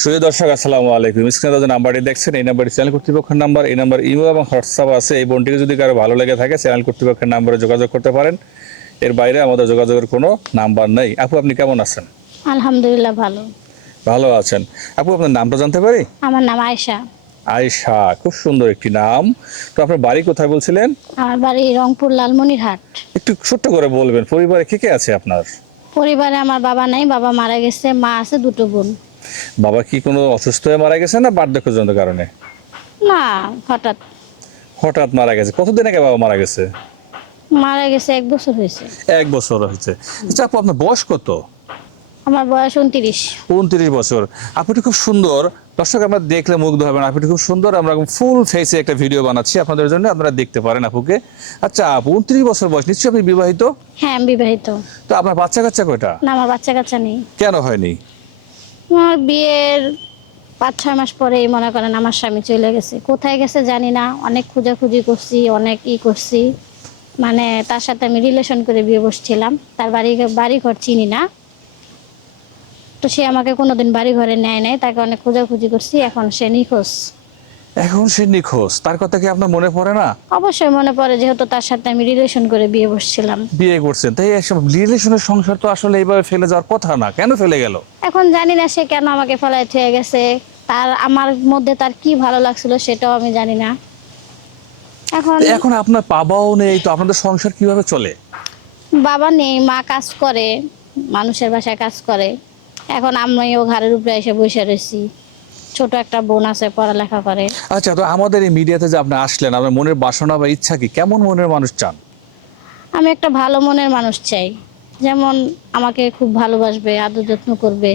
সুপ্রিয় দর্শক আসসালামু আলাইকুম। স্ক্রিনে যে নাম্বারটি দেখছেন এই নাম্বারটি চ্যানেল কর্তৃপক্ষের নাম্বার এই নাম্বার ইমো এবং হোয়াটসঅ্যাপ আছে। এই বোনটিকে যদি কারও ভালো লেগে থাকে চ্যানেল কর্তৃপক্ষের নাম্বারে যোগাযোগ করতে পারেন। এর বাইরে আমাদের যোগাযোগের কোনো নাম্বার নেই। আপু আপনি কেমন আছেন? আলহামদুলিল্লাহ ভালো। ভালো আছেন। আপু আপনার নামটা জানতে পারি? আমার নাম আয়েশা। আয়শা খুব সুন্দর একটি নাম। তো আপনার বাড়ি কোথায় বলছিলেন? আমার বাড়ি রংপুর লালমনিরহাট। একটু ছোট্ট করে বলবেন পরিবারে কে কে আছে আপনার? পরিবারে আমার বাবা নাই বাবা মারা গেছে মা আছে দুটো বোন। বাবা কি কোনো অসুস্থ হয়ে মারা গেছে না বার্ধক্যজনিত কারণে? না হঠাৎ। হঠাৎ মারা গেছে। কতদিন আগে বাবা মারা গেছে? মারা গেছে এক বছর হয়েছে। এক বছর হয়েছে। আচ্ছা আপু আপনার বয়স কত? আমার বয়স উনত্রিশ। উনত্রিশ বছর। আপনি খুব সুন্দর। দর্শক আমরা দেখলে মুগ্ধ হবেন। আপনি খুব সুন্দর। আমরা ফুল ফেসে একটা ভিডিও বানাচ্ছি আপনাদের জন্য। আপনারা দেখতে পারেন আপুকে। আচ্ছা আপু উনত্রিশ বছর বয়স। নিশ্চয়ই আপনি বিবাহিত? হ্যাঁ আমি বিবাহিত। তো আপনার বাচ্চা কাচ্চা কয়টা? না আমার বাচ্চা কাচ্চা নেই। কেন হয়নি? আমার বিয়ের পাঁচ, ছয় মাস পরেই মনে করেন আমার স্বামী চলে গেছে। কোথায় গেছে জানি না, অনেক খোঁজাখুঁজি করছি, অনেক ই করছি। মানে তার সাথে আমি রিলেশন করে বিয়ে বসছিলাম। তার বাড়ি বাড়ি ঘর চিনি না। তো সে আমাকে কোনোদিন বাড়ি ঘরে নেয় নাই, তাকে অনেক খোঁজাখুঁজি করছি, এখন সে নিখোঁজ। এখন সে নিখোঁজ। তার কথা কি আপনার মনে পড়ে না? অবশ্যই মনে পড়ে যেহেতু তার সাথে আমি রিলেশন করে বিয়ে বসছিলাম বিয়ে করছেন। তাই এসব রিলেশনের সংসার তো আসলে এইভাবে ফেলে যাওয়ার কথা না। কেন ফেলে গেল? এখন জানি না সে কেন আমাকে ফেলায় থয়ে গেছে। তার আমার মধ্যে তার কি ভালো লাগছিল সেটাও আমি জানি না। এখন এখন আপনার বাবাও নেই তো আপনাদের সংসার কীভাবে চলে? বাবা নেই মা কাজ করে মানুষের বাসায় কাজ করে। এখন আমিও ঘরের উপরে এসে বসে রয়েছি। ছোট একটা বোন আছে পড়ালেখা করে। আচ্ছা তো আমাদের এই মিডিয়াতে যে আপনি আসলেন আপনার মনের বাসনা বা ইচ্ছা কি? কেমন মনের মানুষ চান? আমি একটা ভালো মনের মানুষ চাই। যেমন আমাকে খুব ভালোবাসবে আদর যত্ন করবে।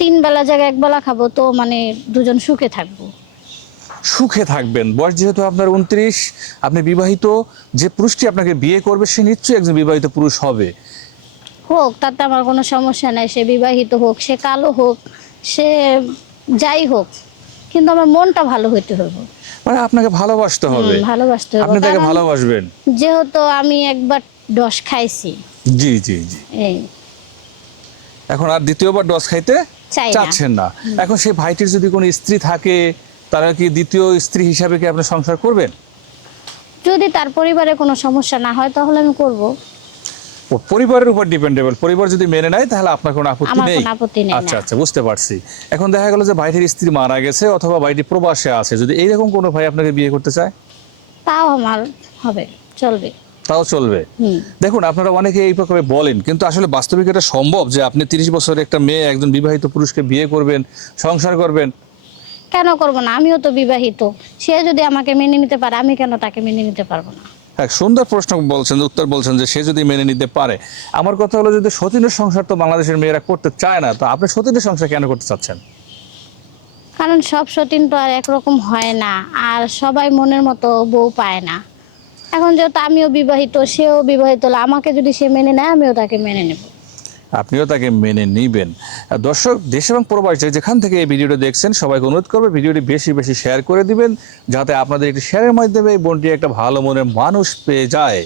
তিন বেলা জায়গায় এক বেলা খাব তো মানে দুজন সুখে থাকব। সুখে থাকবেন। বয়স যেহেতু আপনার উনত্রিশ আপনি বিবাহিত যে পুরুষটি আপনাকে বিয়ে করবে সে নিশ্চয়ই একজন বিবাহিত পুরুষ হবে। হোক তাতে আমার কোনো সমস্যা নাই সে বিবাহিত হোক সে কালো হোক সে যাই হোক কিন্তু আমার মনটা ভালো হইতে হবে মানে আপনাকে ভালোবাসতে হবে। ভালোবাসতে হবে আপনি তাকে ভালোবাসবেন। যেহেতু আমি একবার ডস খাইছি। জি জি জি। এই। এখন আর দ্বিতীয়বার ডস খাইতে চাচ্ছেন না। এখন সেই ভাইটির যদি কোনো স্ত্রী থাকে তারা কি দ্বিতীয় স্ত্রী হিসাবে কি আপনি সংসার করবেন? যদি তার পরিবারে কোনো সমস্যা না হয় তাহলে আমি করব। পরিবারের উপর ডিপেন্ডেবল পরিবার যদি মেনে নেয় তাহলে আপনার কোনো আপত্তি নেই। আচ্ছা আচ্ছা বুঝতে পারছি। এখন দেখা গেল যে ভাইটির স্ত্রী মারা গেছে অথবা ভাইটি প্রবাসে আছে। যদি এইরকম কোনো ভাই আপনাকে বিয়ে করতে চায়? তাও আমার হবে চলবে। তাও চলবে। দেখুন আপনারা অনেকে এই প্রকারে বলেন কিন্তু আসলে বাস্তবিক এটা সম্ভব যে আপনি তিরিশ বছরের একটা মেয়ে একজন বিবাহিত পুরুষকে বিয়ে করবেন সংসার করবেন? কেন করব না? আমিও তো বিবাহিত। সে যদি আমাকে মেনে নিতে পারে আমি কেন তাকে মেনে নিতে পারব না? এক সুন্দর প্রশ্ন বলছেন, উত্তর বলছেন যে সে যদি মেনে নিতে পারে। আমার কথা হলো যদি সতীনের সংসার তো বাংলাদেশের মেয়েরা করতে চায় না, তো আপনি সতীনের সংসার কেন করতে চাচ্ছেন? কারণ সব সতীন তো আর একরকম হয় না, আর সবাই মনের মতো বউ পায় না। এখন যেহেতু আমিও বিবাহিত, সেও বিবাহিত আমাকে যদি সে মেনে নেয়, আমিও তাকে মেনে নেব। আপনিও তাকে মেনে নিবেন। দর্শক, দেশ এবং প্রবাসী যেখান থেকে এই ভিডিওটি দেখছেন, সবাইকে অনুরোধ করবে ভিডিওটি বেশি বেশি শেয়ার করে দিবেন, যাতে আপনাদের একটি শেয়ারের মাধ্যমে এই বোনটি একটা ভালো মনের মানুষ পেয়ে যায়।